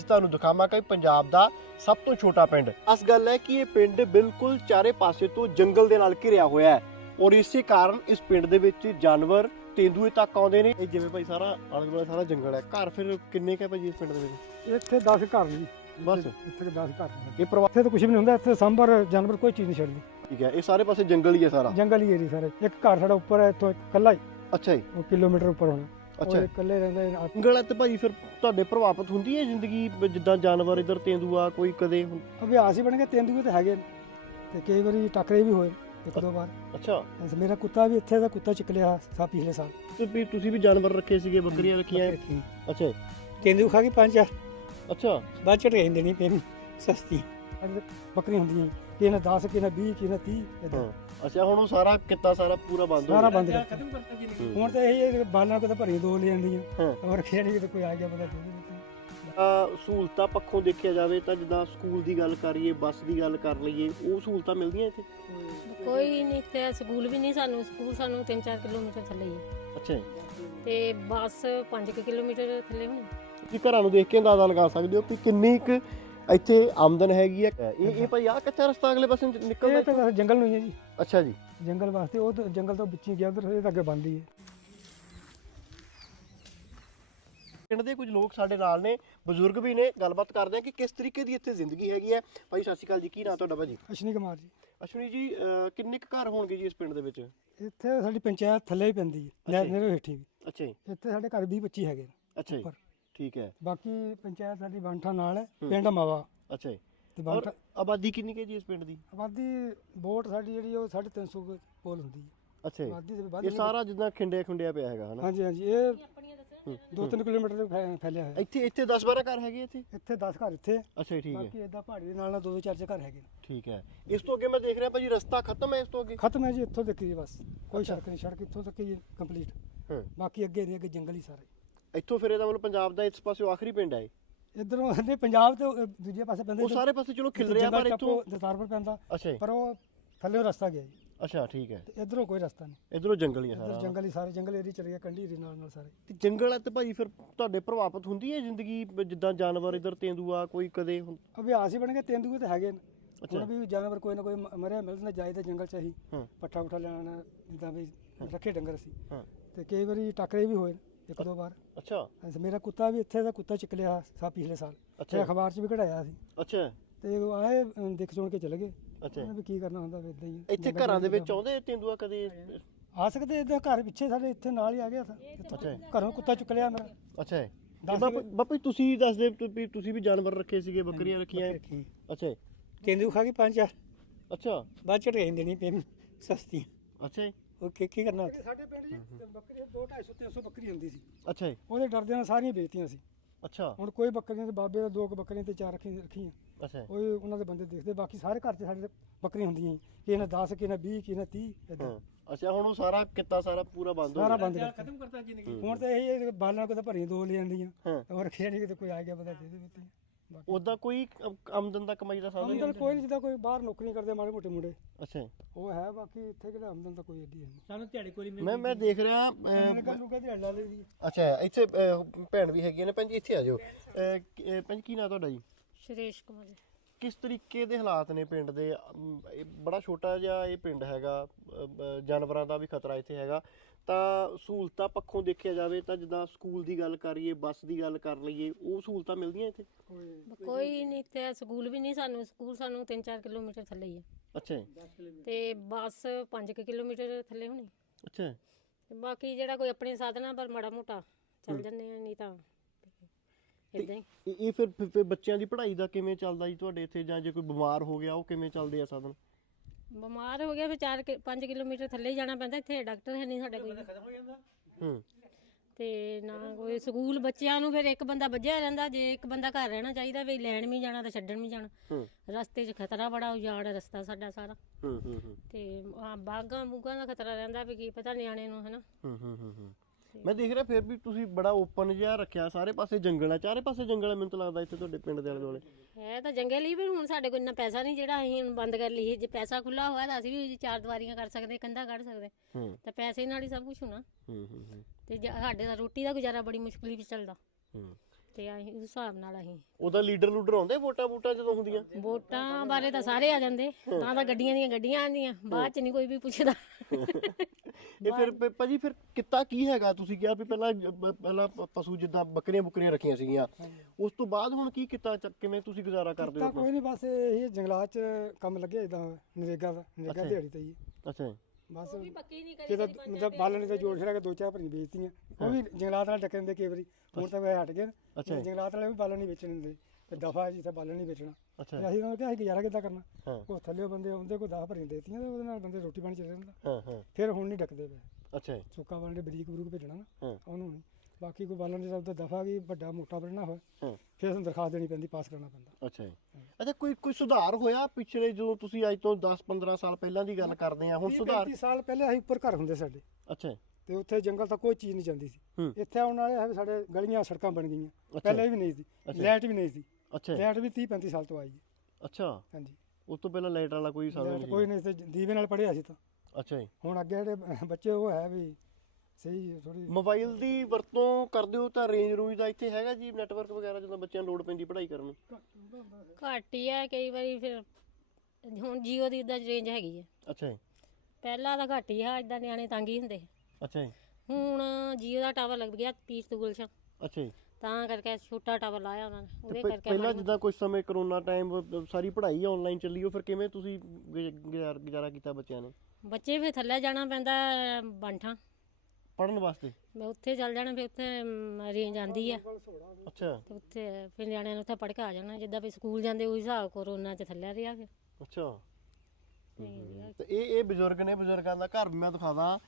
ਅੱਜ ਤੁਹਾਨੂੰ ਦਿਖਾਵਾਂਗਾ ਕਿ ਪੰਜਾਬ ਦਾ ਸਭ ਤੋਂ ਛੋਟਾ ਪਿੰਡ। ਅਸ ਗੱਲ ਹੈ ਕਿ ਇਹ ਪਿੰਡ ਬਿਲਕੁਲ ਚਾਰੇ ਪਾਸੇ ਤੋਂ ਜੰਗਲ ਦੇ ਨਾਲ ਘਿਰਿਆ ਹੋਇਆ ਹੈ ਔਰ ਇਸੇ ਕਾਰਨ ਇਸ ਪਿੰਡ ਦੇ ਵਿੱਚ ਜਾਨਵਰ ਤੇਂਦੂਏ ਤੱਕ ਆਉਂਦੇ ਨੇ। ਇਹ ਜਿਵੇਂ ਭਾਈ ਸਾਰਾ ਆਲੇ ਦੁਆਲੇ ਸਾਰਾ ਜੰਗਲ ਹੈ। ਘਰ ਫਿਰ ਕਿੰਨੇ ਕੁ ਹੈ ਭਾਈ ਇਸ ਪਿੰਡ ਦੇ ਵਿੱਚ? ਇੱਥੇ 10 ਘਰ ਨੇ ਜੀ। ਬਸ। ਇੱਥੇ 10 ਘਰ ਨੇ। ਇਹ ਪਰਿਵਾਰ ਇੱਥੇ ਤਾਂ ਕੁਝ ਵੀ ਨਹੀਂ ਹੁੰਦਾ ਇੱਥੇ ਸੰਭਰ ਜਾਨਵਰ ਕੋਈ ਚੀਜ਼ ਨਹੀਂ ਛੱਡਦੀ। ਠੀਕ ਹੈ ਇਹ ਸਾਰੇ ਪਾਸੇ ਜੰਗਲ ਹੀ ਹੈ ਸਾਰਾ? ਜੰਗਲ ਹੀ ਏਰੀ ਸਾਰੇ। ਇੱਕ ਘਰ ਸਾਡਾ ਉੱਪਰ ਹੈ ਇੱਥੋਂ ਇਕੱਲਾ ਹੀ। ਅੱਛਾ ਜੀ। ਉਹ ਕਿਲੋਮੀਟਰ ਉੱਪਰ ਹੋਣਾ। ਅੱਛਾ। ਇਕੱਲੇ ਰਹਿੰਦੇ ਨੇ। ਜੰਗਲ ਹੈ। ਤੇ ਭਾਈ ਫਿਰ ਤੁਹਾਡੇ ਪ੍ਰਭਾਵਿਤ ਹੁੰਦੀ ਹੈ ਜ਼ਿੰਦਗੀ ਜਿੱਦਾਂ ਜਾਨਵਰ ਇਧਰ ਤੇਂਦੂਆ ਕੋਈ ਕਦੇ ਹੁਣ- ਅਭਿਆਸ ਹੀ ਬਣ ਗਏ ਤੇਂਦੂਏ ਤੇ ਹੈਗੇ ਨੇ। ਤੇ ਕਈ ਵਾਰੀ ਟੱਕਰੇ ਵੀ ਹੋਏ ਇੱਕ ਦੋ ਵਾਰ। ਅੱਛਾ। ਐਸੇ ਮੇਰਾ ਕੁੱਤਾ ਵੀ ਇੱਥੇ ਦਾ ਕੁੱਤਾ ਚੁੱਕ ਲਿਆ ਸਾ ਪਿਛਲੇ ਸਾਲ। ਤੇ ਵੀ ਤੁਸੀਂ ਵੀ ਜਾਨਵਰ ਰੱਖੇ ਸੀਗੇ ਬੱਕਰੀਆਂ ਰੱਖੀਆਂ? ਅੱਛਾ। ਤੇਂਦੂ ਖਾ ਕੇ ਪੰਜ ਚਾਰ। ਅੱਛਾ। ਬਾਅਦ ਚੜ ਗਏ ਦੇਣੀ ਪੈਣੀ ਸਸਤੀ। ਅੱਜ ਤਾਂ ਬੱਕਰੀਆਂ ਹੁੰਦੀਆਂ। ਕਿ ਨਾ 10 ਕਿ ਨਾ 20 ਕਿ ਨਾ 30 ਏਦਾਂ। ਹਾਂ। ਅੱਛਾ ਹੁਣ ਉਹ ਸਾਰਾ ਕਿੱਤਾ ਸਾਰਾ ਪੂਰਾ ਬੰਦ ਹੋ ਸਾਰਾ ਗਿਆ। ਬੰਦ ਕਰਤਾ। ਹੁਣ ਤਾਂ ਇਹ ਹੈ ਕਿ ਬਾਲਾਂ ਕੋਲ ਤਾਂ ਭਰੀਆਂ ਦੋ ਲੈ ਜਾਂਦੀਆਂ। ਹਾਂ। ਹੋਰ ਖੇੜੀ ਕਿਤੇ ਕੋਈ ਆ ਗਿਆ ਪਤਾ ਨਹੀਂ। ਤਾਂ ਸਹੂਲਤਾਂ ਪੱਖੋਂ ਦੇਖਿਆ ਜਾਵੇ ਤਾਂ ਜਿੱਦਾਂ ਸਕੂਲ ਦੀ ਗੱਲ ਕਰੀਏ ਬੱਸ ਦੀ ਗੱਲ ਕਰ ਲਈਏ ਉਹ ਸਹੂਲਤਾਂ ਮਿਲਦੀਆਂ ਇੱਥੇ? ਕੋਈ ਨਹੀਂ ਤੇ ਸਕੂਲ ਵੀ ਨਹੀਂ ਸਾਨੂੰ ਸਕੂਲ ਸਾਨੂੰ 3-4 ਕਿਲੋਮੀਟਰ ਥੱਲੇ ਹੀ ਹੈ ਅੱਛਾ ਜੀ। ਤੇ ਬੱਸ 5 ਕਿਲੋਮੀਟਰ ਥੱਲੇ ਹੋਣੀ। ਤੁਸੀਂ ਘਰਾਂ ਨੂੰ ਦੇਖ ਕੇ ਅੰਦਾਜ਼ਾ ਲਗਾ ਸਕਦੇ ਹੋ ਕਿ ਕਿੰਨੀ ਕੁ ਇੱਥੇ ਆਮਦਨ ਹੈਗੀ ਹੈ। ਇਹ ਇਹ ਭਾਈ ਆ ਕੱਚਾ ਰਸਤਾ ਅਗਲੇ ਪਾਸੇ ਨੂੰ ਨਿਕਲਦਾ ਇਹ ਤਾਂ ਵੈਸੇ ਜੰਗਲ ਨੂੰ ਹੀ ਹੈ ਜੀ। ਅੱਛਾ ਜੀ। ਜੰਗਲ ਵਾਸਤੇ ਉਹ ਤਾਂ ਜੰਗਲ ਤੋਂ ਵਿੱਚ ਗਿਆ ਉਧਰ ਇਹ ਤਾਂ ਅੱਗੇ ਬੰਦ ਹੀ ਪਿੰਡ ਦੇ ਕੁਝ ਲੋਕ ਸਾਡੇ ਨਾਲ ਨੇ ਬਜ਼ੁਰਗ ਵੀ ਨੇ ਗੱਲਬਾਤ ਕਰਦੇ ਆ ਕਿ ਕਿਸ ਤਰੀਕੇ ਦੀ ਇੱਥੇ ਜ਼ਿੰਦਗੀ ਹੈਗੀ ਹੈ। ਭਾਈ ਸਤਿ ਸ਼੍ਰੀ ਅਕਾਲ ਜੀ ਕੀ ਨਾਮ ਤੁਹਾਡਾ ਭਾਜੀ? ਅਸ਼ਨੀ ਕੁਮਾਰ ਜੀ। ਅਸ਼ਵਨੀ ਜੀ ਅਹ ਕਿੰਨੇ ਕੁ ਘਰ ਹੋਣਗੇ ਜੀ ਇਸ ਪਿੰਡ ਦੇ ਵਿੱਚ? ਇੱਥੇ ਸਾਡੀ ਪੰਚਾਇਤ ਥੱਲੇ ਹੀ ਪੈਂਦੀ ਹੈ ਹੇਠੀ ਵੀ। ਅੱਛਾ ਜੀ। ਇੱਥੇ ਸਾਡੇ ਘਰ 20 25 ਹੈਗੇ ਨੇ। ਅੱਛਾ ਜੀ। ਉੱਪਰ। ਠੀਕ ਹੈ। ਬਾਕੀ ਪੰਚਾਇਤ ਸਾਡੀ ਬੰਠਾ ਨਾਲ ਹੈ। ਪਿੰਡ ਮਾਵਾ। ਅੱਛਾ ਜੀ। ਤੇ ਔਰ ਬੰਠਾ ਆਬਾਦੀ ਕਿੰਨੀ ਕੁ ਹੈ ਜੀ ਇਸ ਪਿੰਡ ਦੀ? ਆਬਾਦੀ ਵੋਟ ਸਾਡੀ ਜਿਹੜੀ ਉਹ 350 ਕੁ ਪੋਲ ਹੁੰਦੀ ਹੈ। ਅੱਛਾ ਜੀ। ਆਬਾਦੀ ਦੇ ਵੱਧ ਇਹ ਨਹੀਂ ਸਾਰਾ ਜਿੱਦਾਂ ਖਿੰਡਿਆ ਖੁੰਡਿਆ ਪਿਆ ਹੈਗਾ ਹਨਾ? ਹਾਂਜੀ ਹਾਂਜੀ ਇਹ ਹੂੰ, 2-3 ਕਿਲੋਮੀਟਰ ਤੇ ਫੈ- ਫੈਲਿਆ ਹੋਇਆ। ਹੈ। ਇੱਥੇ ਇੱਥੇ 10 12 ਘਰ ਹੈਗੇ ਇੱਥੇ? ਇੱਥੇ 10 ਘਰ ਇੱਥੇ। ਅੱਛਾ ਜੀ ਠੀਕ ਹੈ। ਬਾਕੀ ਇਦਾਂ ਪਹਾੜੀ ਦੇ ਨਾਲ ਨਾਲ ਦੋ ਦੋ ਚਾਰ ਚਾਰ ਘਰ ਹੈਗੇ। ਨੇ। ਠੀਕ ਹੈ। ਇਸ ਤੋਂ ਅੱਗੇ ਮੈਂ ਦੇਖ ਰਿਹਾ ਭਾਜੀ ਰਸਤਾ ਖਤਮ ਹੈ ਇਸ ਤੋਂ ਅੱਗੇ? ਖਤਮ ਹੈ ਜੀ ਇੱਥੋਂ ਤੱਕ ਹੀ ਬਸ। ਕੋਈ। ਸੜਕ ਨਹੀਂ ਸੜਕ ਇੱਥੋਂ ਤੱਕ ਹੀ ਕੰਪਲੀਟ ਹਾਂ। ਬਾਕੀ ਅੱਗੇ ਨਹੀਂ ਅੱਗੇ ਜੰਗਲ ਹੀ ਸਾਰੇ। ਇੱਥੋਂ ਫਿਰ ਇਹਦਾ ਮਤਲਬ ਪੰਜਾਬ ਦਾ ਇਸ ਪਾਸੇ ਆਖਰੀ ਪਿੰਡ ਹੈ ਇਹ। ਇਧਰੋਂ ਨੇ ਪੰਜਾਬ ਤੇ ਅਹ, ਦੂਜੇ ਪਾਸੇ ਪੈਂਦੇ ਉਹ ਸਾਰੇ ਪਾਸੇ ਚਲੋ ਖਿਲ ਰਿਹਾ ਪਰ ਇੱਥੋਂ ਦਤਾਰਪੁਰ ਪੈਂਦਾ। ਅੱਛਾ ਜੀ। ਪਰ ਉਹ ਥੱਲੇ ਰਸਤਾ ਗਿਆ ਜੀ। ਅੱਛਾ ਠੀਕ ਹੈ। ਤੇ ਇਧਰੋਂ ਕੋਈ ਰਸਤਾ ਨਹੀਂ। ਇਧਰੋਂ ਜੰਗਲ ਹੀ ਹੈ ਇਧਰ ਸਾਰਾ ਜੰਗਲ ਹੀ ਸਾਰੇ ਜੰਗਲ ਏਰੀ ਚਲੇ ਗਿਆ ਕੰਢੀ ਏਰੀ ਨਾਲ ਨਾਲ ਸਾਰੇ। ਤੇ ਜੰਗਲ ਹੈ ਤੇ ਭਾਜੀ ਫਿਰ ਤੁਹਾਡੇ ਪ੍ਰਭਾਵਿਤ ਹੁੰਦੀ ਹੈ ਜ਼ਿੰਦਗੀ ਜਿੱਦਾਂ ਜਾਨਵਰ ਇਧਰ ਤੇਂਦੂਆ ਕੋਈ ਕਦੇ ਹੁਣ- ਅਭਿਆਸ ਹੀ ਬਣ ਗਏ ਤੇਂਦੂਏ ਤੇ ਹੈਗੇ ਨੇ। ਹੁਣ ਵੀ ਜਾਨਵਰ ਕੋਈ ਨਾ ਕੋਈ ਮ- ਮਰਿਆ ਮਿਲਦਾ ਜਾਏ ਤਾਂ ਜੰਗਲ ਚ ਹੀ ਹਾਂ। ਪੱਠਾ ਪੁੱਠਾ ਲੈਣ ਜਿੱਦਾਂ ਵੀ ਰੱਖੇ ਡੰਗਰ ਸੀ ਹਾਂ। ਤੇ ਕਈ ਵਾਰੀ ਟੱਕਰੇ ਵੀ ਹੋਏ ਨੇ, ਇੱਕ ਦੋ ਵਾਰ। ਅੱਛਾ। ਮੇਰਾ ਕੁੱਤਾ ਵੀ ਇੱਥੇ ਦਾ ਕੁੱਤਾ ਚੁੱਕ ਲਿਆ ਸਾ ਪਿਛਲੇ ਸਾਲ। ਤੇ ਅੱਛਾ ਅਖਬਾਰ 'ਚ ਵੀ ਕਢਾਇਆ ਸੀ। ਅੱਛਾ। ਤੇ ਉਹ ਆਏ ਅਮ, ਦੇਖ ਸੁਣ ਕੇ ਚਲੇ ਗਏ। ਅੱਛਾ। ਉਹਨਾਂ ਵੀ ਕੀ ਕਰਨਾ ਹੁੰਦਾ ਵੀ ਇਦਾਂ ਹੀ। ਇੱਥੇ ਘਰਾਂ ਦੇ ਵਿੱਚ ਆਉਂਦੇ ਤੇਂਦੂਆ ਕਦੇ? ਆ ਸਕਦੇ ਇਦਾਂ ਘਰ ਪਿੱਛੇ ਸਾਡੇ ਇੱਥੇ ਨਾਲ ਹੀ ਆ ਗਿਆ ਅੱਛਾ। ਘਰੋਂ ਕੁੱਤਾ ਚੁੱਕ ਲਿਆ ਮੇਰਾ। ਅੱਛਾ। ਦੱਸ ਬਾਪੂ ਬਾਪੂ ਤੁਸੀਂ ਦੱਸਦੇ ਵੀ ਤੁਸੀਂ ਵੀ ਜਾਨਵਰ ਰੱਖੇ ਸੀਗੇ ਬੱਕਰੀਆਂ ਰੱਖੀਆਂ। ਰੱਖੀ। ਅੱਛਾ। ਤੇਂਦੂ ਖਾ ਕੇ ਪੰਜ ਚਾਰ। ਅੱਛਾ। ਬਾਅਦ ਚੜ ਗਏ ਦੇਣੀ ਪੈਣੀ ਸਸਤੀ ਅੱਛਾ। ਉਹ ਕੀ ਕੀ ਕਰਨਾ? ਸਾਡੇ ਪਿੰਡ ਜੀ ਬੱਕਰੀ 2 250 300 ਬੱਕਰੀ ਹੁੰਦੀ ਸੀ। ਅੱਛਾ ਜੀ। ਉਹਦੇ ਡਰਦੇ ਨਾਲ ਸਾਰੀਆਂ ਵੇਚਤੀਆਂ ਸੀ। ਅੱਛਾ। ਹੁਣ ਕੋਈ ਬੱਕਰੀਆਂ ਤੇ ਬਾਬੇ ਦਾ ਦੋ ਕੁ ਬੱਕਰੀਆਂ ਤੇ ਚਾਰ ਰੱਖੀ ਰੱਖੀਆਂ। ਅੱਛਾ ਜੀ। ਉਹ ਉਹਨਾਂ ਦੇ ਬੰਦੇ ਦੇਖਦੇ ਬਾਕੀ ਸਾਰੇ ਘਰ 'ਚ ਸਾਡੇ ਬੱਕਰੀਆਂ ਹੁੰਦੀਆਂ ਸੀ। ਕਿ ਇਹਨਾਂ 10 ਕਿ ਇਹਨਾਂ 20 ਕਿ ਇਹਨਾਂ 30 ਏਦਾਂ। ਹਾਂ ਅੱਛਾ ਹੁਣ ਉਹ ਸਾਰਾ ਕਿੱਤਾ ਸਾਰਾ ਪੂਰਾ ਬੰਦ ਹੋ ਸਾਰਾ ਗਿਆ। ਬੰਦ ਖਤਮ ਕਰਤਾ ਜ਼ਿੰਦਗੀ। ਹੁਣ ਤਾਂ ਇਹ ਹੈ ਕਿ ਤਾਂ ਭਰੀਆਂ ਦੋ ਲੈ ਜਾਂਦੀਆਂ ਹਾਂ। ਹੋਰ ਖੇੜੀ ਕਿਤੇ ਕੋਈ ਆ ਗਿਆ ਪਤਾ ਦੇ ਦੇ ਵਿੱਚ। ਉਦਾਂ ਕੋਈ ਅਮ- ਆਮਦਨ ਦਾ ਕਮਾਈ ਦਾ ਸਾਧਨ ਆਮਦਨ ਨਹੀਂ ਕੋਈ ਨਹੀਂ ਜਿੱਦਾਂ ਕੋਈ ਬਾਹਰ ਨੌਕਰੀ ਕਰਦੇ ਮਾੜੇ ਮੋਟੇ ਮੁੰਡੇ। ਅੱਛਾ। ਉਹ ਹੈ ਬਾਕੀ ਇੱਥੇ ਕਿਹੜਾ ਆਮਦਨ ਤਾਂ ਕੋਈ ਏਡੀ ਹੈ ਨਹੀਂ। ਸਾਨੂੰ ਦਿਹਾੜੀ ਕੋਈ ਮੈਂ ਮੈਂ ਦੇਖ ਰਿਹਾ ਅਮ, ਲੱਗਾ ਲਾ ਲਈ ਅੱਛਾ ਇੱਥੇ ਭੈਣ ਵੀ ਹੈਗੀਆਂ ਨੇ। ਭੈਣ ਜੀ ਇੱਥੇ ਆ ਜਾਓ। ਅਹ, ਕੀ- ਅਹ, ਭੈਣ ਜੀ, ਕੀ ਨਾਂ ਤੁਹਾਡਾ ਜੀ? ਸ਼੍ਰੇਸ਼ ਕੁਮਾਰ। ਕਿਸ ਤਰੀਕੇ ਦੇ ਹਾਲਾਤ ਨੇ ਪਿੰਡ ਦੇ? ਅਮ, ਇਹ ਬੜਾ ਛੋਟਾ ਜਿਹਾ ਇਹ ਪਿੰਡ ਹੈਗਾ। ਅ, ਜਾਨਵਰਾਂ ਦਾ ਵੀ ਖਤਰਾ ਇੱਥੇ ਹੈਗਾ। ਤਾਂ ਸਹੂਲਤਾਂ ਪੱਖੋਂ ਦੇਖਿਆ ਜਾਵੇ ਤਾਂ ਜਿੱਦਾਂ ਸਕੂਲ ਦੀ ਗੱਲ ਕਰੀਏ ਬੱਸ ਦੀ ਗੱਲ ਕਰ ਲਈਏ ਉਹ ਸਹੂਲਤਾਂ ਮਿਲਦੀਆਂ ਇੱਥੇ? ਕੋਈ ਕੋਈ ਨਹੀਂ ਤੇ ਸਕੂਲ ਵੀ ਨਹੀਂ ਸਾਨੂੰ ਸਕੂਲ ਸਾਨੂੰ 3-4 ਕਿਲੋਮੀਟਰ ਥੱਲੇ ਹੀ ਹੈ ਅੱਛਾ ਜੀ, ਤੇ ਬੱਸ 5 ਕਿਲੋਮੀਟਰ ਥੱਲੇ ਹੋਣੀ। ਅੱਛਾ। ਤੇ ਬਾਕੀ ਜਿਹੜਾ ਕੋਈ ਆਪਣੇ ਸਾਧਨਾਂ ਪਰ ਮਾੜਾ ਮੋਟਾ ਚੱਲ ਜੰਨੇ ਆ ਨਹੀਂ ਤਾਂ ਇਦਾਂ ਹੀ। ਇਹ ਇਹ ਫਿਰ ਫਿਰ- ਫਿਰ ਬੱਚਿਆਂ ਦੀ ਪੜ੍ਹਾਈ ਦਾ ਕਿਵੇਂ ਚੱਲਦਾ ਜੀ ਤੁਹਾਡੇ ਇੱਥੇ? ਜਾਂ ਜੇ ਕੋਈ ਬਿਮਾਰ ਹੋ ਗਿਆ ਉਹ ਕਿਵੇਂ ਚੱਲਦੇ ਆ ਸਾਧਨ? ਬਿਮਾਰ ਹੋ ਗਿਆ ਫਿਰ 4 5 ਕਿਲੋਮੀਟਰ ਥੱਲੇ ਹੀ ਜਾਣਾ ਪੈਂਦਾ ਇੱਥੇ ਡਾਕਟਰ ਹੈ ਨਹੀਂ ਸਾਡੇ ਕੋਈ। ਹੂੰ ਤੇ ਨਾ ਕੋਈ ਸਕੂਲ ਬੱਚਿਆਂ ਨੂੰ ਫਿਰ ਇੱਕ ਬੰਦਾ ਵੱਜਿਆ ਰਹਿੰਦਾ ਜੇ ਇੱਕ ਬੰਦਾ ਘਰ ਰਹਿਣਾ ਚਾਹੀਦਾ ਵੀ ਲੈਣ ਵੀ ਜਾਣਾ ਤੇ ਛੱਡਣ ਵੀ ਜਾਣਾ। ਹੂੰ। ਰਸਤੇ 'ਚ ਖਤਰਾ ਬੜਾ ਉਜਾੜ ਰਸਤਾ ਸਾਡਾ ਸਾਰਾ। ਹੂੰ ਹੂੰ ਹੂੰ। ਤੇ ਆ ਬਾਗਾਂ ਬੂਗਾਂ ਦਾ ਖਤਰਾ ਰਹਿੰਦਾ ਵੀ ਕੀ ਪਤਾ ਨਿਆਣੇ ਨੂੰ ਹਨਾ। ਹੂੰ ਹੂੰ ਹੂੰ ਹੂੰ। ਮੈਂ ਦੇਖ ਰਿਹਾ ਫਿਰ ਵੀ ਤੁਸੀਂ ਬੜਾ ਓਪਨ ਜਿਹਾ ਰੱਖਿਆ ਸਾਰੇ ਪਾਸੇ ਜੰਗਲ ਹੈ ਚਾਰੇ ਪਾਸੇ ਜੰਗਲ ਮੈਨੂੰ ਤਾਂ ਲੱਗਦਾ ਇੱਥੇ ਤੁਹਾਡੇ ਪਿੰਡ ਦੇ ਆਲੇ ਦੁਆਲੇ। ਹੈ ਤਾਂ ਜੰਗਲ ਹੀ ਵੀ ਹੁਣ ਸਾਡੇ ਕੋਲ ਇੰਨਾ ਪੈਸਾ ਨਹੀਂ ਜਿਹੜਾ ਅਸੀਂ ਹੁਣ ਬੰਦ ਕਰ ਲਈਏ। ਜੇ ਪੈਸਾ ਖੁੱਲਾ ਹੋਇਆ ਤਾਂ ਅਸੀਂ ਵੀ ਚਾਰ ਦੀਵਾਰੀਆਂ ਕਰ ਸਕਦੇ ਕੰਧਾਂ ਕੱਢ ਸਕਦੇ। ਹੂੰ। ਤਾਂ ਪੈਸੇ ਨਾਲ ਹੀ ਸਭ ਕੁਝ ਹੋਣਾ। ਹੂੰ ਹੂੰ ਹੂੰ। ਤੇ ਜ- ਸਾਡੇ ਦਾ ਰੋਟੀ ਦਾ ਗੁਜ਼ਾਰਾ ਬੜੀ ਮੁਸ਼ਕਿਲ ਵਿੱਚ ਚੱਲਦਾ। ਹੂੰ। ਤੇ ਅਸੀਂ ਉਸ ਹਿਸਾਬ ਨਾਲ ਅਸੀਂ। ਉਹਦਾ ਲੀਡਰ ਲੂਡਰ ਆਉਂਦੇ ਵੋਟਾਂ ਵੋਟਾਂ ਜਦੋਂ ਹੁੰਦੀਆਂ? ਵੋਟਾਂ ਬਾਰੇ ਤਾਂ ਸਾਰੇ ਆ ਜਾਂਦੇ। ਤਾਂ ਤਾਂ ਗੱਡੀਆਂ ਦੀਆਂ ਗੱਡੀਆਂ ਆਉਂਦੀਆਂ ਬਾਅਦ ਚ ਨਹੀਂ ਕੋਈ ਵੀ ਪੁੱਛਦਾ। ਇਹ ਫਿਰ ਪ- ਭਾਜੀ ਫਿਰ ਕਿੱਤਾ ਕੀ ਹੈਗਾ? ਤੁਸੀਂ ਕਿਹਾ ਵੀ ਪਹਿਲਾਂ ਬ- ਪਹਿਲਾਂ ਪ- ਪਸ਼ੂ ਜਿੱਦਾਂ ਬੱਕਰੀਆਂ ਬੁੱਕਰੀਆਂ ਰੱਖੀਆਂ ਸੀਗੀਆਂ। ਉਸ ਤੋਂ ਬਾਅਦ ਹੁਣ ਕੀ ਕੀਤਾ ਕਿਵੇਂ ਤੁਸੀਂ ਗੁਜ਼ਾਰਾ ਕਰਦੇ ਹੋ ਤਾਂ? ਕੋਈ ਨਹੀਂ ਬਸ ਇਹ ਜੰਗਲਾਤ 'ਚ ਕੰਮ ਲੱਗੇ ਇਦਾਂ ਨਰੇਗਾ ਦਾ ਨਰੇਗਾ ਦਿਹਾੜੀ ਤੇ ਹੀ। ਅੱਛਾ ਬਸ ਪੱਕੀ ਨਹੀਂ ਕਿਤੇ ਮਤਲਬ ਬਾਲਣ ਤੇ ਜੋੜ ਛੜਾ ਕੇ ਦੋ ਚਾਰ ਭਰੀ ਵੇਚਤੀਆਂ। ਉਹ ਵੀ ਜੰਗਲਾਤ ਨਾਲ ਡੱਕੇ ਦਿੰਦੇ ਕਈ ਵਾਰੀ। ਹੁਣ ਤਾਂ ਵੇ ਹਟ ਗਏ ਨੇ। ਅੱਛਾ। ਜੀ। ਜੰਗਲਾਤ ਵਾਲੇ ਵੀ ਬਾਲਣ ਨਹੀਂ ਵੇਚਣ ਦਿੰਦੇ। ਤੇ ਦਫਾ ਜਿੱਥੇ ਬਾਲਣ ਨਹੀਂ ਵੇਚਣਾ। ਅੱਛਾ। ਤੇ ਅਸੀਂ ਉਹਨਾਂ ਨੂੰ ਕਿਹਾ ਅਸੀਂ ਗੁਜ਼ਾਰਾ ਕਿੱਦਾਂ ਕਰਨਾ? ਹਾਂ। ਉਹ ਥੱਲੇ ਬੰਦੇ ਆਉਂਦੇ ਕੋਈ 10 ਭਰੀਆਂ ਦੇਤੀਆਂ ਤੇ ਉਹਦੇ ਨਾਲ ਬੰਦੇ ਰੋਟੀ ਪਾਣੀ ਚੱਲ ਜਾਂਦਾ ਹਾਂ ਹਾਂ। ਫਿਰ ਹੁਣ ਨਹੀਂ ਡੱਕਦੇ ਪਏ। ਅੱਛਾ ਜੀ। ਸੁੱਕਾ ਬਾਲਣ ਦੇ ਬਰੀਕ ਬਰੂਕ ਭੇਜਣਾ ਨਾ। ਹਾਂ। ਉਹਨੂੰ ਨਹੀਂ। ਬਾਕੀ ਕੋਈ ਬਾਲਣ ਦੇ ਤਾਂ ਦਫਾ ਕੀ ਵੱਡਾ ਮੋਟਾ ਬਣਨਾ ਹੋਵੇ ਫਿਰ ਸਾਨੂੰ ਦਰਖਾਸਤ ਦੇਣੀ ਪੈਂਦੀ ਪਾਸ ਕਰਨਾ ਪੈਂਦਾ। ਅੱਛਾ ਜੀ। ਅੱਛਾ ਕੋਈ ਕੋਈ ਸੁਧਾਰ ਹੋਇਆ ਪਿਛਲੇ ਜਦੋਂ ਤੁਸੀਂ ਅੱਜ ਤੋਂ 10 15 ਸਾਲ ਪਹਿਲਾਂ ਦੀ ਗੱਲ ਕਰਦੇ ਆ ਹੁਣ ਸੁਧਾਰ 30 ਸਾਲ ਪਹਿਲੇ ਅਸੀਂ ਉੱਪਰ ਘਰ ਹੁੰਦੇ ਸਾਡੇ। ਅੱਛਾ। ਤੇ ਉੱਥੇ ਜੰਗਲ ਤਾਂ ਕੋਈ ਚੀਜ਼ ਨਹੀਂ ਜਾਂਦੀ ਸੀ। ਇੱਥੇ ਆਉਣ ਵਾਲੇ ਹੈ ਸਾਡੇ ਗਲੀਆਂ ਸੜਕਾਂ ਬਣ ਗਈਆਂ। ਪਹਿਲੇ ਵੀ ਨਹੀਂ ਸੀ। ਲਾਈਟ ਵੀ ਨਹੀਂ ਸੀ। ਅੱਛਾ। ਲਾਈਟ ਵੀ 30 35 ਸਾਲ ਤੋਂ ਆਈ ਹੈ। ਅੱਛਾ। ਹਾਂਜੀ। ਉਸ ਤੋਂ ਪਹਿਲਾਂ ਲਾਈਟ ਵਾਲਾ ਕੋਈ ਸਾਧਨ ਨਹੀਂ ਕੋਈ ਨਹੀਂ ਸੀ ਦੀਵੇ ਨਾਲ ਪੜਿਆ ਸੀ ਤਾਂ। ਅੱਛਾ ਜੀ। ਹੁਣ ਅੱਗੇ ਜਿਹੜੇ ਬੱਚੇ ਉਹ ਹੈ ਵੀ ਸਹੀ ਥੋੜੀ ਮੋਬਾਈਲ ਦੀ ਵਰਤੋਂ ਕਰਦੇ ਹੋ ਤਾਂ ਰੇਂਜ ਰੂਜ ਦਾ ਇੱਥੇ ਹੈਗਾ ਜੀ ਨੈਟਵਰਕ ਵਗੈਰਾ ਜਦੋਂ ਬੱਚਿਆਂ ਨੂੰ ਲੋੜ ਪੈਂਦੀ ਪੜ੍ਹਾਈ ਕਰਨ ਨੂੰ? ਘੱਟ ਹੀ ਆ ਕਈ ਵਾਰੀ ਫਿਰ ਹੁਣ ਜੀਓ ਦੀ ਇਦਾਂ ਰੇਂਜ ਹੈਗੀ ਹੈ ਅੱਛਾ ਜੀ। ਪਹਿਲਾਂ ਤਾਂ ਘੱਟ ਹੀ ਆ ਇਦਾਂ ਨਿਆਣੇ ਤੰਗ ਹੀ ਹੁੰਦੇ। ਅੱਛਾ ਜੀ। ਹੁਣ ਜੀਓ ਦਾ ਟਾਵਰ ਲੱਗ ਗਿਆ ਪੀਰ ਤੋਂ ਗੁਲਸ਼ਨ ਅੱਛਾ ਜੀ। ਤਾਂ ਕਰਕੇ ਛੋਟਾ ਟਾਵਰ ਲਾਇਆ ਉਹਨਾਂ ਨੇ ਉਹਦੇ ਕਰਕੇ ਪਹਿਲਾਂ ਜਿੱਦਾਂ ਕੁਝ ਸਮੇਂ ਕਰੋਨਾ ਟਾਈਮ ਸਾਰੀ ਪੜ੍ਹਾਈ ਆਨਲਾਈਨ ਚੱਲੀ ਉਹ ਫਿਰ ਕਿਵੇਂ ਤੁਸੀਂ ਗੁਜ਼ਾਰਾ ਕੀਤਾ ਬੱਚਿਆਂ ਨੇ? ਬੱਚੇ ਫਿਰ ਥੱਲੇ ਜਾਣਾ ਪੈਂਦਾ ਬੰਠਾਂ। ਪੜ੍ਹਨ ਵਾਸਤੇ? ਮੈਂ ਉੱਥੇ ਚੱਲ ਜਾਣਾ ਫਿਰ ਉੱਥੇ ਰੇਂਜ ਆਂਦੀ ਆ। ਅੱਛਾ। ਤੇ ਉੱਥੇ ਫਿਰ ਨਿਆਣਿਆਂ ਨੂੰ ਉੱਥੇ ਪੜ੍ਹ ਕੇ ਆ ਜਾਣਾ ਜਿੱਦਾਂ ਵੀ ਸਕੂਲ ਜਾਂਦੇ ਉਹੀ ਹਿਸਾਬ ਕਰੋਨਾ ਚ ਥੱਲੇ ਰਿਹਾ ਫਿਰ। ਅੱਛਾ। ਤੇ ਇਹ ਇਹ ਬਜ਼ੁਰਗ ਨੇ ਬਜ਼ੁਰਗਾਂ ਦਾ ਘਰ ਵੀ ਮੈਂ ਦਿਖਾਵਾਂ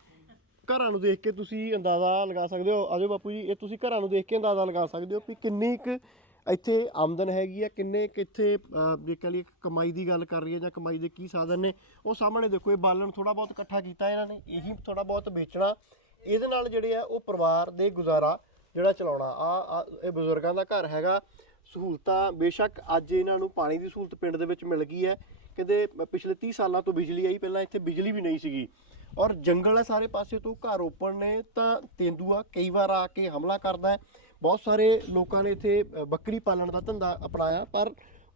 ਘਰਾਂ ਨੂੰ ਦੇਖ ਕੇ ਤੁਸੀਂ ਅੰਦਾਜ਼ਾ ਲਗਾ ਸਕਦੇ ਹੋ। ਆਜੋ ਬਾਪੂ ਜੀ ਇਹ ਤੁਸੀਂ ਘਰਾਂ ਨੂੰ ਦੇਖ ਕੇ ਅੰਦਾਜ਼ਾ ਲਗਾ ਸਕਦੇ ਹੋ ਕਿ ਕਿੰਨੀ ਕੁ ਇੱਥੇ ਆਮਦਨ ਹੈਗੀ ਆ ਕਿੰਨੇ ਕਿੱਥੇ ਜੇ ਕਹ ਲਈਏ ਕਮਾਈ ਦੀ ਗੱਲ ਕਰ ਰਹੀ ਹੈ ਜਾਂ ਕਮਾਈ ਦੇ ਕੀ ਸਾਧਨ ਨੇ। ਉਹ ਸਾਹਮਣੇ ਦੇਖੋ ਇਹ ਬਾਲਣ ਥੋੜਾ ਬਹੁਤ ਇਕੱਠਾ ਕੀਤਾ ਇਹਨਾਂ ਨੇ ਇਹੀ ਥੋੜਾ ਬਹੁਤ ਵੇਚਣਾ। ਇਹਦੇ ਨਾਲ ਜਿਹੜੇ ਆ, ਉਹ ਪਰਿਵਾਰ ਦੇ ਗੁਜ਼ਾਰਾ ਜਿਹੜਾ ਚਲਾਉਣਾ, ਆ ਇਹ ਬਜ਼ੁਰਗਾਂ ਦਾ ਘਰ ਹੈਗਾ। ਸਹੂਲਤਾਂ ਬੇਸ਼ੱਕ ਅੱਜ ਇਹਨਾਂ ਨੂੰ ਪਾਣੀ ਦੀ ਸਹੂਲਤ ਪਿੰਡ ਦੇ ਵਿੱਚ ਮਿਲ ਗਈ ਹੈ। ਕਹਿੰਦੇ ਪਿਛਲੇ 30 ਸਾਲਾਂ ਤੋਂ ਬਿਜਲੀ ਆਈ, ਪਹਿਲਾਂ ਇੱਥੇ ਬਿਜਲੀ ਵੀ ਨਹੀਂ ਸੀਗੀ। ਔਰ ਜੰਗਲ ਹੈ ਸਾਰੇ ਪਾਸੇ ਤੋਂ, ਘਰ ਓਪਨ ਨੇ ਤਾਂ ਤੇਂਦੂਆ ਕਈ ਵਾਰ ਆ ਕੇ ਹਮਲਾ ਕਰਦਾ ਹੈ। ਬਹੁਤ ਸਾਰੇ ਲੋਕਾਂ ਨੇ ਇੱਥੇ ਬੱਕਰੀ ਪਾਲਣ ਦਾ ਧੰਦਾ ਅਪਣਾਇਆ, ਪਰ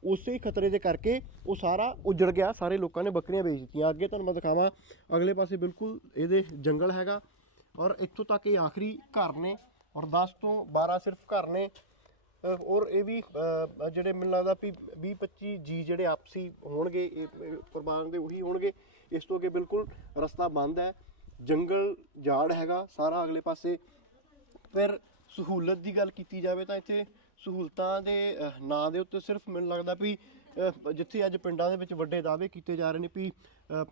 ਉਸੇ ਹੀ ਖਤਰੇ ਦੇ ਕਰਕੇ ਉਹ ਸਾਰਾ ਉਜੜ ਗਿਆ। ਸਾਰੇ ਲੋਕਾਂ ਨੇ ਬੱਕਰੀਆਂ ਵੇਚ ਦਿੱਤੀਆਂ। ਅੱਗੇ ਤੁਹਾਨੂੰ ਮੈਂ ਦਿਖਾਵਾਂ, ਅਗਲੇ ਪਾਸੇ ਬਿਲਕੁਲ ਇਹਦੇ ਜੰਗਲ ਹੈਗਾ। ਔਰ ਇੱਥੋਂ ਤੱਕ ਇਹ ਆਖਰੀ ਘਰ ਨੇ ਔਰ 10 ਤੋਂ 12 ਸਿਰਫ ਘਰ ਨੇ। ਔਰ ਇਹ ਵੀ ਜਿਹੜੇ ਮੈਨੂੰ ਲੱਗਦਾ ਵੀ 20 25 ਜੀ ਜਿਹੜੇ ਆਪਸੀ ਹੋਣਗੇ, ਇਹ ਇਹ ਦੇ ਉਹੀ ਹੋਣਗੇ। ਇਸ ਤੋਂ ਅੱਗੇ ਬਿਲਕੁਲ ਰਸਤਾ ਬੰਦ ਹੈ। ਜੰਗਲ ਝਾੜ ਹੈਗਾ ਸਾਰਾ ਅਗਲੇ ਪਾਸੇ। ਫਿਰ ਸਹੂਲਤ ਦੀ ਗੱਲ ਕੀਤੀ ਜਾਵੇ ਤਾਂ ਇੱਥੇ ਸਹੂਲਤਾਂ ਦੇ ਨਾਂ ਦੇ ਉੱਤੇ ਸਿਰਫ ਮੈਨੂੰ ਲੱਗਦਾ ਵੀ ਜਿੱਥੇ ਅੱਜ ਪਿੰਡਾਂ ਦੇ ਵਿੱਚ ਵੱਡੇ ਦਾਅਵੇ ਕੀਤੇ ਜਾ ਰਹੇ ਨੇ ਵੀ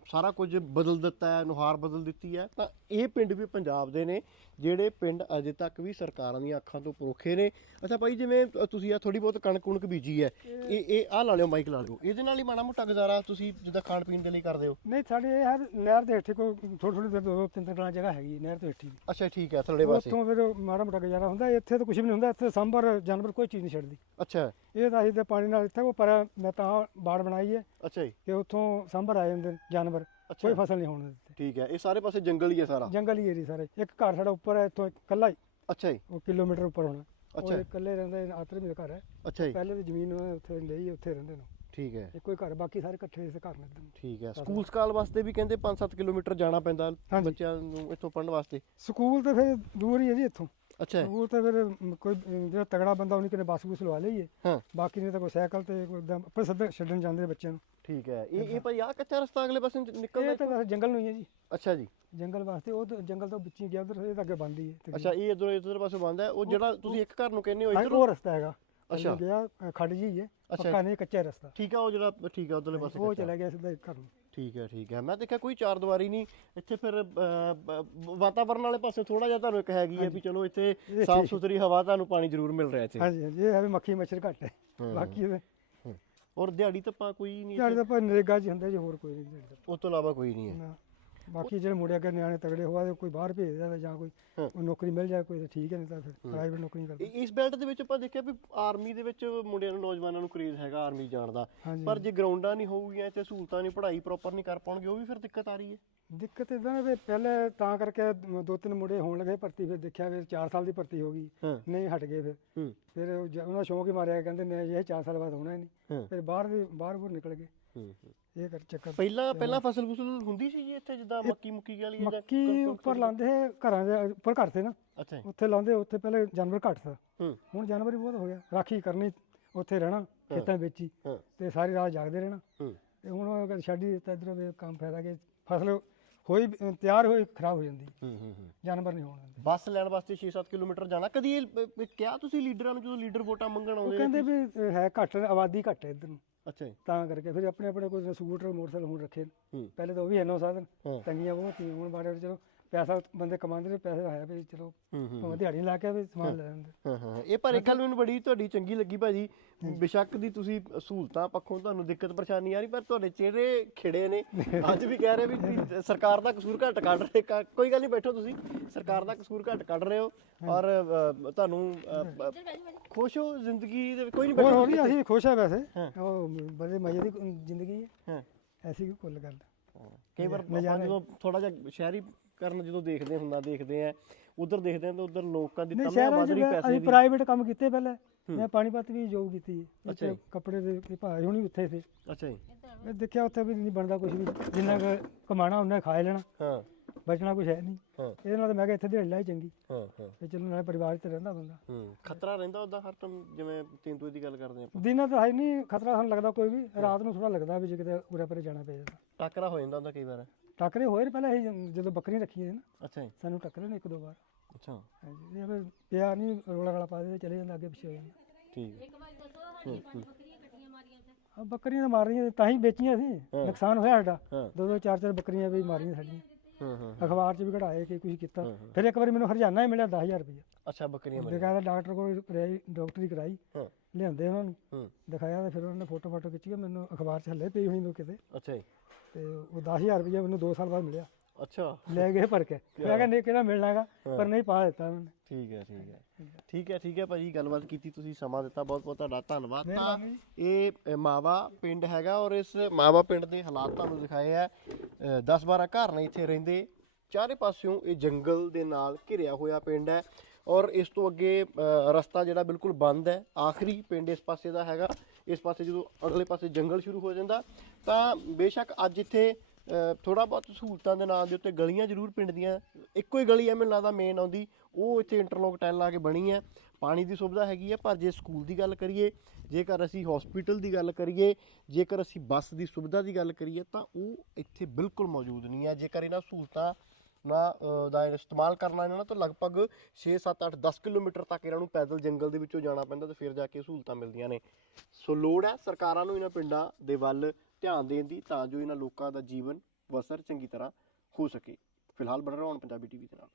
ਸਾਰਾ ਕੁਝ ਬਦਲ ਦਿੱਤਾ ਹੈ ਨੁਹਾਰ ਬਦਲ ਦਿੱਤੀ ਹੈ। ਤਾਂ ਇਹ ਪਿੰਡ ਵੀ ਪੰਜਾਬ ਦੇ ਨੇ ਜਿਹੜੇ ਪਿੰਡ ਅਜੇ ਤੱਕ ਵੀ ਸਰਕਾਰਾਂ ਦੀਆਂ ਅੱਖਾਂ ਤੋਂ ਪਰੋਖੇ ਨੇ। ਅੱਛਾ ਭਾਈ ਜਿਵੇਂ ਤੁਸੀਂ ਆ ਥੋੜੀ ਬਹੁਤ ਕਣਕ ਕੁਣਕ ਬੀਜੀ ਹੈ ਇਹ ਇਹ ਆ ਲਾ ਲਿਓ ਮਾਈਕ ਲਾ ਲਿਓ। ਇਹਦੇ ਨਾਲ ਹੀ ਮਾੜਾ ਮੋਟਾ ਗੁਜ਼ਾਰਾ ਤੁਸੀਂ ਜਿੱਦਾਂ ਖਾਣ ਪੀਣ ਦੇ ਲਈ ਕਰਦੇ ਹੋ? ਨਹੀਂ ਸਾਡੇ ਇਹ ਹੈ ਨਹਿਰ ਦੇ ਹੇਠੇ ਕੋਈ ਥੋੜੀ ਥੋੜੀ ਦੋ ਦੋ ਤਿੰਨ ਤਿੰਨ ਕਣਾ ਜਗ੍ਹਾ ਹੈਗੀ ਹੈ ਨਹਿਰ ਦੇ ਹੇਠੇ। ਅੱਛਾ ਠੀਕ ਹੈ ਥੱਲੇ ਪਾਸੇ ਉੱਥੋਂ ਫਿਰ ਮਾੜਾ ਮੋਟਾ ਗੁਜ਼ਾਰਾ ਹੁੰਦਾ ਇੱਥੇ ਤਾਂ ਕੁਝ ਵੀ ਨਹੀਂ ਹੁੰਦਾ ਇੱਥੇ ਸੰਭਰ ਜਾਨਵਰ ਕੋਈ ਚੀਜ਼ ਨਹੀਂ ਛੱਡਦੀ। ਅੱਛਾ। ਇਹ ਤਾਂ ਅਸੀਂ ਤੇ ਪਾਣੀ ਨਾਲ ਇੱਥੇ ਕੋ ਪਰ ਮੈਂ ਤਾਂ ਬਾੜ ਬਣਾਈ ਹੈ। ਅੱਛਾ ਜੀ। ਕਿ ਉੱਥੋਂ ਸੰਭਰ ਆ ਜਾਂਦੇ ਨੇ। ਜਾਨਵਰ ਕੋਈ ਫਸਲ ਨਹੀਂ ਹੋਣ ਠੀਕ ਹੈ ਇਹ ਸਾਰੇ ਪਾਸੇ ਜੰਗਲ ਹੀ ਹੈ ਸਾਰਾ? ਜੰਗਲ ਹੀ ਏਰੀ ਸਾਰੇ। ਇੱਕ ਘਰ ਸਾਡਾ ਉੱਪਰ ਹੈ ਇੱਥੋਂ ਇਕੱਲਾ ਹੀ। ਅੱਛਾ ਜੀ। ਉਹ ਕਿਲੋਮੀਟਰ ਉੱਪਰ ਹੋਣਾ। ਉਹ ਅੱਛਾ। ਇਕੱਲੇ ਰਹਿੰਦੇ ਆਤਰੇ ਮੇਰੇ ਘਰ ਹੈ। ਅੱਛਾ ਜੀ। ਪਹਿਲੇ ਤੇ ਜ਼ਮੀਨ ਉਹਨਾਂ ਨੇ ਉੱਥੇ ਲਈ ਉੱਥੇ ਰਹਿੰਦੇ ਨੇ। ਠੀਕ ਹੈ। ਇੱਕੋ ਹੀ ਘਰ ਬਾਕੀ ਸਾਰੇ ਇਕੱਠੇ ਇਸ ਘਰ ਨੇ ਇੱਕਦਮ ਠੀਕ ਹੈ। ਸਕੂਲ ਸਕਾਲ ਵਾਸਤੇ ਵੀ ਕਹਿੰਦੇ 5-7 ਕਿਲੋਮੀਟਰ ਜਾਣਾ ਪੈਂਦਾ ਹਾਂਜੀ। ਬੱਚਿਆਂ ਨੂੰ ਇੱਥੋਂ ਪੜ੍ਹਨ ਵਾਸਤੇ। ਸਕੂਲ ਤੇ ਫਿਰ ਦੂਰ ਹੀ ਹੈ ਜੀ ਇੱਥੋਂ। ਅੱਛਾ। ਸਕੂਲ ਤੇ ਫਿਰ ਕੋਈ ਜਿਹੜਾ ਤਗੜਾ ਬੰਦਾ ਉਹਨੇ ਕਿਨੇ ਬੱਸ ਬੁਸ ਲਵਾ ਲਈਏ। ਹਾਂ। ਬਾਕੀ ਨੇ ਤਾਂ ਕੋਈ ਸਾਈਕਲ ਤੇ ਕੋਈ ਏਦਾਂ ਪਰ ਸੱਦ ਛੱਡਣ ਜਾਂਦੇ ਨੇ ਬੱਚਿਆਂ ਨੂੰ। ਠੀਕ ਹੈ। ਇਹ ਇਹ ਭਾਈ ਆ ਕੱਚਾ ਰਸਤਾ ਅਗਲੇ ਪਾਸੇ ਨੂੰ ਨਿਕਲਦਾ ਇਹ ਤਾਂ ਵੈਸੇ ਜੰਗਲ ਨੂੰ ਹੀ ਹੈ ਜੀ। ਅੱਛਾ ਜੀ। ਜੰਗਲ ਵਾਸਤੇ ਉਹ ਤਾਂ ਜੰਗਲ ਤੋਂ ਵਿੱਚ ਗਿਆ ਉਧਰ ਇਹ ਤਾਂ ਅੱਗੇ ਬੰਦ ਹੀ ਅੱਛਾ ਇਹ ਇਧਰ ਇਧਰ ਪਾਸੇ ਬੰਦ ਹੈ। ਉਹ ਜਿਹੜਾ ਤੁਸੀਂ ਇੱਕ ਘਰ ਨੂੰ ਕਹਿੰਦੇ ਹੋ ਹਾਂ, ਇਧਰ ਉਹ ਰਸਤਾ ਹੈਗਾ। ਅੱਛਾ। ਗਿਆ ਅ, ਖੱਡ ਜੀ ਹੈ। ਅੱਛਾ। ਪੱਕਾ ਨਹੀਂ ਕੱਚਾ ਰਸਤਾ। ਠੀਕ ਹੈ ਉਹ ਜਿਹੜਾ ਠੀਕ ਹੈ ਉਧਰਲੇ ਪਾਸੇ ਉਹ ਕੱਚਾ। ਚਲਾ ਗਿਆ ਸਿੱਧਾ ਘਰ ਨੂੰ। ਠੀਕ ਹੈ ਠੀਕ ਹੈ। ਮੈਂ ਦੇਖਿਆ ਕੋਈ ਚਾਰ ਦੀਵਾਰੀ ਨਹੀਂ। ਇੱਥੇ ਫਿਰ ਵਾਤਾਵਰਣ ਵਾਲੇ ਪਾਸੇ ਥੋੜਾ ਜਿਹਾ ਤੁਹਾਨੂੰ ਇੱਕ ਹੈਗੀ ਹੈ ਵੀ ਚਲੋ ਇੱਥੇ ਇਹ ਸਾਫ਼। ਸੁਥਰੀ ਹਵਾ ਤੁਹਾਨੂੰ ਪਾਣੀ ਜ਼ਰੂਰ ਮਿਲ ਰਿਹਾ ਇੱਥੇ। ਹਾਂਜੀ ਹਾਂਜੀ ਇਹ ਵੀ ਮੱਖੀ ਮੱਛਰ ਘੱਟ ਹੈ। ਬਾਕੀ ਇਹਦੇ ਔਰ ਦਿਹਾੜੀ ਤਾਂ ਕੋਈ ਨਹੀਂ ਝਾੜੀ ਦਾ ਪਰ ਨਰੇਗਾ ਜੀ ਹੁੰਦਾ ਜੀ ਹੋਰ ਕੋਈ ਨਹੀਂ ਉਸ ਤੋਂ ਇਲਾਵਾ ਕੋਈ ਨਹੀਂ ਹੈ। ਨਾ। ਬਾਕੀ ਜਿਹੜੇ ਮੁੰਡੇ ਅੱਗੇ ਨਿਆਣੇ ਤਗੜੇ ਹੋਆ ਤੇ ਕੋਈ ਬਾਹਰ ਭੇਜ ਦਿੰਦਾ ਜਾਂ ਕੋਈ ਨੌਕਰੀ ਮਿਲ ਜਾਏ ਕੋਈ ਤਾਂ ਠੀਕ ਹੈ ਨਹੀਂ ਤਾਂ ਫਿਰ ਪ੍ਰਾਈਵੇਟ ਨੌਕਰੀ ਕਰਦੇ। ਇਸ ਬੈਲਟ ਦੇ ਵਿੱਚ ਆਪਾਂ ਦੇਖਿਆ ਵੀ ਆਰਮੀ ਦੇ ਵਿੱਚ ਮੁੰਡਿਆਂ ਨੂੰ ਨੌਜਵਾਨਾਂ ਨੂੰ ਕਰੇਜ਼ ਹੈਗਾ ਆਰਮੀ ਜਾਣ ਦਾ। ਪਰ ਜੇ ਗਰਾਊਂਡਾਂ ਨਹੀਂ ਹੋਊਗੀਆਂ ਤੇ ਸਹੂਲਤਾਂ ਨਹੀਂ ਪੜ੍ਹਾਈ ਪ੍ਰੋਪਰ ਨਹੀਂ ਕਰ ਪਾਉਣਗੇ ਉਹ ਵੀ ਫਿਰ ਦਿੱਕਤ ਆ ਰਹੀ ਹੈ। ਦਿੱਕਤ ਇਦਾਂ ਵੀ ਪਹਿਲੇ ਤਾਂ ਕਰਕੇ ਦੋ ਤਿੰਨ ਮੁੰਡੇ ਹੋਣ ਲੱਗੇ ਭਰਤੀ ਫਿਰ ਦੇਖਿਆ ਫਿਰ 4 ਸਾਲ ਦੀ ਭਰਤੀ ਹੋ ਗਈ। ਨਹੀਂ ਹਟ ਗਏ ਫਿਰ। ਫਿਰ ਉਹਨਾਂ ਸ਼ੌਂਕ ਹੀ ਮਾਰਿਆ ਕਹਿੰਦੇ ਨਹੀਂ ਇਹ 4 ਸਾਲ ਬਾਅਦ ਹੋਣਾ ਹੀ ਨਹੀਂ। ਫਿਰ ਬਾਹਰ ਦੇ ਬਾਹਰ ਬੁਰ ਨਿਕਲ ਗਏ। ਇਹ ਕਰ ਚੱਕਰ ਪਹਿਲਾਂ ਪਹਿਲਾਂ ਫਸਲ ਫੁਸਲ ਹੁੰਦੀ ਸੀ ਜੀ ਇੱਥੇ ਜਿੱਦਾਂ ਮੱਕੀ ਮੁੱਕੀ ਵਾਲੀ ਜਾਂ ਮੱਕੀ ਉੱਪਰ ਲਾਉਂਦੇ ਹੈ ਘਰਾਂ ਦੇ ਉੱਪਰ ਘਰ ਤੇ ਨਾ। ਅੱਛਾ। ਉੱਥੇ ਲਾਉਂਦੇ ਉੱਥੇ ਪਹਿਲੇ ਜਾਨਵਰ ਘੱਟ ਸੀ। ਹੁਣ ਜਾਨਵਰ ਹੀ ਬਹੁਤ ਹੋ ਗਿਆ ਰਾਖੀ ਕਰਨੀ ਉੱਥੇ ਰਹਿਣਾ ਖੇਤਾਂ ਵਿੱਚ ਹੀ। ਤੇ ਸਾਰੀ ਰਾਤ ਜਾਗਦੇ ਰਹਿਣਾ। ਤੇ ਹੁਣ ਉਹ ਛੱਡ ਦਿੱਤਾ ਇਧਰੋਂ ਵੀ ਕੰਮ ਫਾਇਦਾ ਕਿ ਫਸਲ ਹੋਈ ਤਿਆਰ ਹੋਈ ਖਰਾਬ ਹੋ ਜਾਂਦੀ। ਹੂੰ ਹੂੰ ਹੂੰ। ਜਾਨਵਰ ਨਹੀਂ ਹੋਣ ਦਿੰਦੇ। ਬੱਸ ਲੈਣ ਵਾਸਤੇ 6-7 ਕਿਲੋਮੀਟਰ ਜਾਣਾ। ਕਦੀ ਇਹ ਕਿਹਾ ਤੁਸੀਂ ਲੀਡਰਾਂ ਨੂੰ ਜਦੋਂ ਲੀਡਰ ਵੋਟਾਂ ਮੰਗਣ ਉਹ ਆਉਂਦੇ ਕਹਿੰਦੇ ਵੀ ਹੈ ਘੱਟ ਆਬਾਦੀ ਘੱਟ ਹੈ ਇੱਧਰ ਨੂੰ। ਅੱਛਾ ਜੀ। ਤਾਂ ਕਰਕੇ ਫਿਰ ਆਪਣੇ ਆਪਣੇ ਕੋਈ ਸਕੂਟਰ ਮੋਟਰਸਾਈਕਲ ਹੁਣ ਰੱਖੇ। ਨੇ। ਹੂੰ। ਪਹਿਲੇ ਤਾਂ ਉਹ ਵੀ ਹੈ ਨੋ ਸਾਧਨ। ਹਾਂ। ਤੰਗੀਆਂ ਬਹੁਤ ਸੀ ਹੁਣ ਬਾਰੇ ਚਲੋ। ਪੈਸਾ ਬੰਦੇ ਕਮਾਉਂਦੇ ਨੇ ਪੈਸੇ ਆਇਆ ਵੀ ਚਲੋ ਹੂੰ ਹੂੰ ਭਾਵੇਂ ਦਿਹਾੜੀ ਲਾ ਕੇ ਵੀ ਸਮਾਨ ਲੈ ਲੈਂਦੇ। ਹਾਂ ਹਾਂ ਇਹ ਪਰ ਇੱਕ ਗੱਲ ਮੈਨੂੰ ਬੜੀ ਤੁਹਾਡੀ ਚੰਗੀ ਲੱਗੀ ਭਾਜੀ। ਬੇਸ਼ੱਕ ਦੀ ਤੁਸੀਂ ਸਹੂਲਤਾਂ ਪੱਖੋਂ ਤੁਹਾਨੂੰ ਦਿੱਕਤ ਪਰੇਸ਼ਾਨੀ ਆ ਰਹੀ ਪਰ ਤੁਹਾਡੇ ਚਿਹਰੇ ਖਿੜੇ ਨੇ। ਅੱਜ ਵੀ ਕਹਿ ਰਹੇ ਵੀ ਤੁਸੀਂ ਸਰਕਾਰ ਦਾ ਕਸੂਰ ਘੱਟ ਕੱਢ ਰਹੇ ਕ- ਕੋਈ ਗੱਲ ਨਹੀਂ ਬੈਠੋ ਤੁਸੀਂ। ਸਰਕਾਰ ਦਾ ਕਸੂਰ ਘੱਟ ਕੱਢ ਰਹੇ ਹੋ ਔਰ ਅ, ਤੁਹਾਨੂੰ ਅ, ਬ- ਖੁਸ਼ ਹੋ ਜ਼ਿੰਦਗੀ ਦੇ? ਕੋਈ ਨਹੀਂ ਹੋਰ ਬੈਠੋ ਹੋਰ ਵੀ ਅਸੀਂ ਖੁਸ਼ ਹੈ ਵੈਸੇ। ਹਾਂ। ਉਹ ਬੜੇ ਮਜ਼ੇ ਦੀ ਜ਼ਿੰਦਗੀ ਹੈ। ਹਾਂ। ਐਸੀ ਕੋਈ ਗੱਲ। ਕਈ ਵਾਰ ਆਪਾਂ ਜਦੋਂ ਥੋੜਾ ਜਿਹਾ ਸ਼ਹਿਰੀ ਕਰਨ ਜਦੋਂ ਦੇਖਦੇ ਹੁੰਦਾ ਦੇਖਦੇ ਆ ਉਧਰ ਦੇਖਦੇ ਆ ਤਾਂ ਉਧਰ ਲੋਕਾਂ ਦੀ ਨਹੀਂ ਤਮਨਾ ਸ਼ਹਿਰਾਂ ਵੱਧ 'ਚ ਰਹੀ ਮੈਂ- ਪੈਸੇ ਅਸੀਂ ਦੀ। ਪ੍ਰਾਈਵੇਟ ਕੰਮ ਕੀਤੇ ਪਹਿਲੇ। ਮੈਂ ਪਾਣੀਪਤ ਵੀ ਜੋਬ ਕੀਤੀ ਹੈ ਅੱਛਾ ਕੱਪੜੇ ਦੇ ਭਾਅ ਹੁਣੀ ਉੱਥੇ ਸੀ। ਅੱਛਾ ਜੀ। ਮੈਂ ਦੇਖਿਆ ਉੱਥੇ ਵੀ ਨਹੀਂ ਬਣਦਾ ਕੁਝ ਵੀ। ਜਿੰਨਾ ਕਮਾਣਾ ਉਹਨੇ ਖਾ ਲੈਣਾ। ਹਾਂ। ਬਚਣਾ ਕੁਝ ਹੈ ਨਹੀਂ। ਹਾਂ। ਇਹਦੇ ਨਾਲ ਤਾਂ ਮੈਂ ਕਿਹਾ ਇੱਥੇ ਦਿਹਾੜੀ ਲਾਈ ਚੰਗੀ। ਹਾਂ ਹਾਂ। ਤੇ ਚਲੋ ਨਾਲੇ ਪਰਿਵਾਰ 'ਚ ਰਹਿੰਦਾ ਬੰਦਾ। ਹੂੰ ਖਤਰਾ ਰਹਿੰਦਾ ਉਹਦਾ ਹਰ ਟਾਈਮ ਜਿਵੇਂ ਤੇਂਦੂਏ ਦੀ ਗੱਲ ਕਰਦੇ ਆਪਾਂ। ਦਿਨਾਂ ਤਾਂ ਹੈ ਨਹੀਂ ਖਤਰਾ ਸਾਨੂੰ ਲੱਗਦਾ ਕੋਈ ਵੀ ਰਾਤ ਨੂੰ ਥੋੜਾ ਲੱਗਦਾ ਵੀ ਜੇ ਕਿਤੇ ਉਰੇ ਪਰੇ ਜਾਣਾ ਤਾਂ। ਟੱਕਰਾ ਹੋ ਜਾਂਦਾ ਹੁੰਦਾ ਕਈ ਵਾਰ। ਟੱਕਰੇ ਹੋਏ ਨੇ ਪਹਿਲਾਂ ਅਸੀਂ ਜਦੋਂ ਬੱਕਰੀਆਂ ਰੱਖੀਆਂ ਸੀ ਨਾ ਅੱਛਾ ਜੀ। ਸਾਨੂੰ ਟੱਕਰੇ ਨੇ ਇੱਕ ਦੋ ਵਾਰ। ਅੱਛਾ। ਹਾਂਜੀ ਇਹ ਫਿਰ ਪਿਆ ਨਹੀਂ ਰੋਲਾ ਰਾਲਾ ਪਾ ਦੇ ਚਲੇ ਜਾਂਦਾ ਅੱਗੇ ਪਿੱਛੇ ਹੋ ਜਾਂਦਾ। ਠੀਕ ਹੈ। ਇੱਕ ਵਾਰੀ ਦੱਸੋ ਪੰਜ ਬੱਕਰੀਆਂ ਕੱਟੀਆਂ ਮਾਰੀਆਂ ਤੇ। ਆ ਬੱਕਰੀਆਂ ਤਾਂ ਮਾਰ ਰਹੀਆਂ ਤਾਂ ਹੀ ਵੇਚੀਆਂ ਸੀ। ਨੁਕਸਾਨ ਹੋਇਆ ਸਾਡਾ। ਹਾਂ। ਦੋ ਦੋ ਚਾਰ ਚਾਰ ਬੱਕਰੀਆਂ ਵੀ ਮਾਰੀਆਂ ਸਾਡੀਆਂ। ਹਾਂ ਹਾਂ ਅਖਬਾਰ 'ਚ ਵੀ ਕਢਾਏ ਕਿ ਕੁਝ ਕੀਤਾ। ਹਾਂ, ਹਾਂ। ਫਿਰ ਇੱਕ ਵਾਰੀ ਮੈਨੂੰ ਹਰਜਾਨਾ ਹੀ ਮਿਲਿਆ 10000 ਰੁਪਏ ਅੱਛਾ ਬੱਕਰੀਆਂ ਮਰੀ ਦਿਖਾਇਆ ਡਾਕਟਰ ਕੋਲ ਕਰਾਈ ਡਾਕਟਰੀ ਕਰਾਈ। ਹਾਂ। ਲਿਆਂਦੇ ਉਹਨਾਂ ਨੂੰ। ਹੂੰ। ਦਿਖਾਇਆ ਤੇ ਫਿਰ ਉਹਨਾਂ ਨੇ ਫੋਟੋ ਫੋਟੋ ਖਿੱਚੀ ਮੈਨੂੰ ਅਖਬਾਰ 'ਚ ਹੱਲੇ ਪਈ ਹੋਣੀ ਦੋ ਕਿਤੇ ਅੱਛਾ ਜੀ। ਤੇ ਉਹ 10000 ਰੁਪਏ ਮੈਨੂੰ 2 ਸਾਲ ਬਾਅਦ ਮਿਲਿਆ। ਅੱਛਾ। ਲੈ ਗਏ ਭਰ ਕੇ। ਮੈਂ ਕਿਹਾ ਨਹੀਂ ਕਿਹੜਾ ਮਿਲਣਾ ਹੈਗਾ ਪਰ ਨਹੀਂ ਪਾ ਦਿੱਤਾ ਉਹਨਾਂ ਨੇ। ਠੀਕ ਹੈ ਠੀਕ ਹੈ। ਠੀਕ ਹੈ। ਠੀਕ ਹੈ ਭਾਜੀ ਗੱਲਬਾਤ ਕੀਤੀ ਤੁਸੀਂ ਸਮਾਂ ਦਿੱਤਾ ਬਹੁਤ ਬਹੁਤ ਤੁਹਾਡਾ ਧੰਨਵਾਦ। ਤਾਂ। ਇਹ ਮਾਵਾ ਪਿੰਡ ਹੈਗਾ ਔਰ ਇਸ ਮਾਵਾ ਪਿੰਡ ਦੇ ਹਾਲਾਤ ਤੁਹਾਨੂੰ ਦਿਖਾਏ ਆ। 10 12 ਘਰ ਨੇ ਇੱਥੇ ਰਹਿੰਦੇ। ਚਾਰੇ ਪਾਸਿਓਂ ਇਹ ਜੰਗਲ ਦੇ ਨਾਲ ਘਿਰਿਆ ਹੋਇਆ ਪਿੰਡ ਹੈ ਔਰ ਇਸ ਤੋਂ ਅੱਗੇ ਰਸਤਾ ਜਿਹੜਾ ਬਿਲਕੁਲ ਬੰਦ ਹੈ। ਆਖਰੀ ਪਿੰਡ ਇਸ ਪਾਸੇ ਦਾ ਹੈਗਾ। ਇਸ ਪਾਸੇ ਜਦੋਂ ਅਗਲੇ ਪਾਸੇ ਜੰਗਲ ਸ਼ੁਰੂ ਹੋ ਜਾਂਦਾ ਤਾਂ ਬੇਸ਼ੱਕ ਅੱਜ ਇੱਥੇ ਥੋੜਾ ਬਹੁਤ ਸਹੂਲਤਾਂ ਦੇ ਨਾਂ ਦੇ ਉੱਤੇ ਗਲੀਆਂ ਜ਼ਰੂਰ ਪਿੰਡ ਦੀਆਂ, ਇੱਕੋ ਹੀ ਗਲੀ ਹੈ ਮੈਨੂੰ ਲੱਗਦਾ ਮੇਨ ਆਉਂਦੀ, ਉਹ ਇੱਥੇ ਇੰਟਰਲੋਕ ਟਾਈਲ ਲਾ ਕੇ ਬਣੀ ਹੈ ਪਾਣੀ ਦੀ ਸੁਵਿਧਾ ਹੈਗੀ ਹੈ ਪਰ ਜੇ ਸਕੂਲ ਦੀ ਗੱਲ ਕਰੀਏ, ਜੇਕਰ ਅਸੀਂ ਹਸਪੀਟਲ ਦੀ ਗੱਲ ਕਰੀਏ, ਜੇਕਰ ਅਸੀਂ ਬੱਸ ਦੀ ਸੁਵਿਧਾ ਦੀ ਗੱਲ ਕਰੀਏ, ਤਾਂ ਉਹ ਇੱਥੇ ਬਿਲਕੁਲ ਮੌਜੂਦ ਨਹੀਂ ਹੈ ਜੇਕਰ ਇਹਨਾਂ ਸਹੂਲਤਾਂ ਨਾ ਦਾ ਇਸਤੇਮਾਲ ਕਰਨਾ ਇਹਨਾਂ ਨਾਲ, ਤਾਂ ਲਗਭਗ 6 7 8 10 ਕਿਲੋਮੀਟਰ ਤੱਕ ਇਹਨਾਂ ਨੂੰ ਪੈਦਲ ਜੰਗਲ ਦੇ ਵਿੱਚੋਂ ਜਾਣਾ ਪੈਂਦਾ ਤੇ ਫਿਰ ਜਾ ਕੇ ਸਹੂਲਤਾਂ ਮਿਲਦੀਆਂ ਨੇ। ਸੋ ਲੋੜ ਹੈ ਸਰਕਾਰਾਂ ਨੂੰ ਇਹਨਾਂ ਪਿੰਡਾਂ ਦੇ ਵੱਲ ਧਿਆਨ ਦੇਣ ਦੀ ਤਾਂ ਜੋ ਇਹਨਾਂ ਲੋਕਾਂ ਦਾ ਜੀਵਨ ਬਸਰ ਚੰਗੀ ਤਰ੍ਹਾਂ ਹੋ ਸਕੇ। ਫਿਲਹਾਲ ਬਣ ਰਹੋ ਹੁਣ ਪੰਜਾਬੀ ਟੀਵੀ ਦੇ ਨਾਲ।